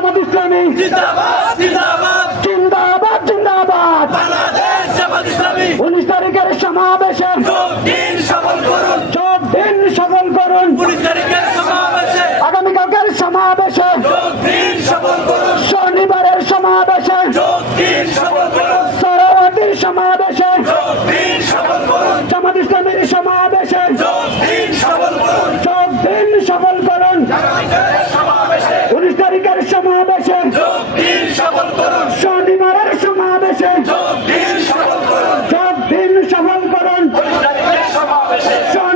জামাত ইসলামী। জিন্দাবাদ জিন্দাবাদ। জিন্দাবাদ বাংলাদেশ জামাত ইসলামী। 19 তারিখের সমাবেশে দিন সফল করুন।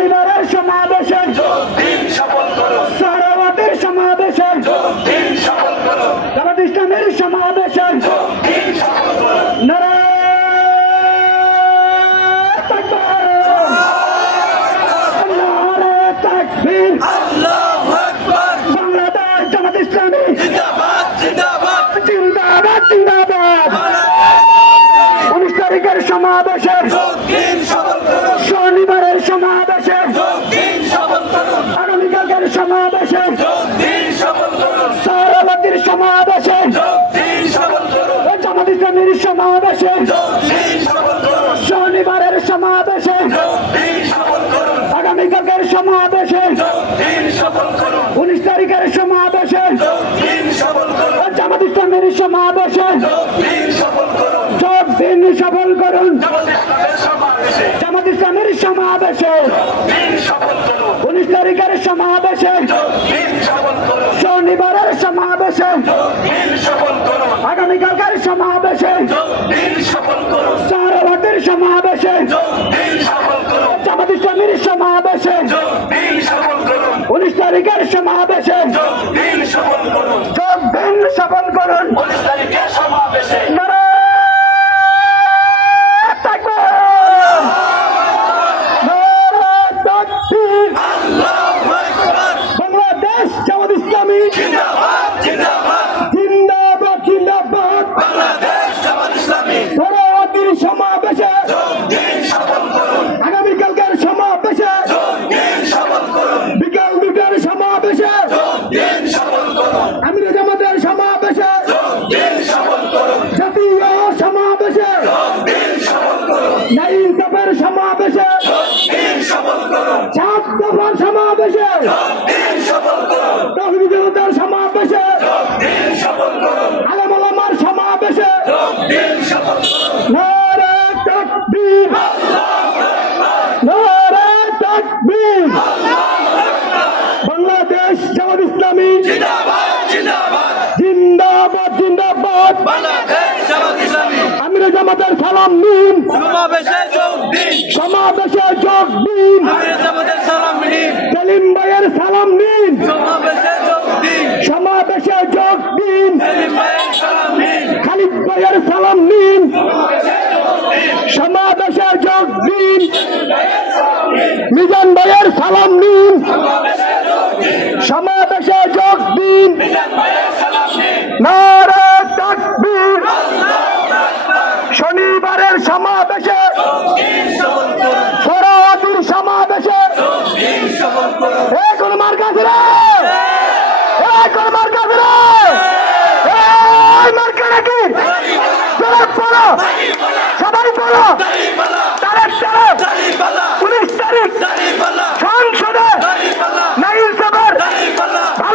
পরিবারের সমাবেশে সরবতের সমাবেশে ইসলামের সমাবেশে বাংলাদেশ জামাত ইসলামী সমাবেশের সমাবেশে। সারাবাদীর সমাবেশে জামাত ইসলামীর সমাবেশে। শনিবারের সমাবেশে। আগামীকালকের সমাবেশে। উনিশ তারিখের সমাবেশে। জামাত ইসলামের সমাবেশে। সব দিন সফল করুন। জামাত ইসলামের সমাবেশে। উনিশ তারিখের সমাবেশে। শনিবারের সমাবেশে। আগামীকালকার সমাবেশে। সারাভাটের সমাবেশে। জামাত ইসলামীর সমাবেশে। উনিশ তারিখের সমাবেশে। সমাবেশে তহবিদার সমাবেশে। আলমার সমাবেশে। নারে তকবীর। নারে তকবীর। বাংলাদেশ জামাত ইসলামী। জিন্দাবাদ জিন্দাবাদ। জিন্দাবাদ জিন্দাবাদ আমির জামাতের সালাম নিন সমাবেশে যোগ দিন। সমাবেশে যোগ দিন। আমির জামাতের Jong Min. Shama Besha Jong Min. Khalid Bayar Salam Min. Shama Besha Jong Min. Mizan Bayar Salam Min. Shama Besha Jong Min. Nara Takbir. শনিবারের সমাবেশে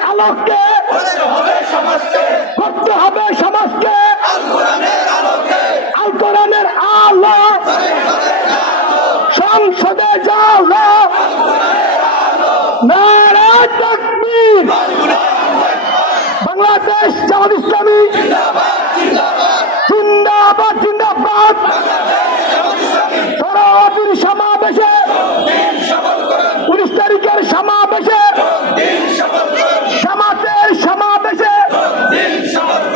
আলোককে। করতে হবে সমাজকে।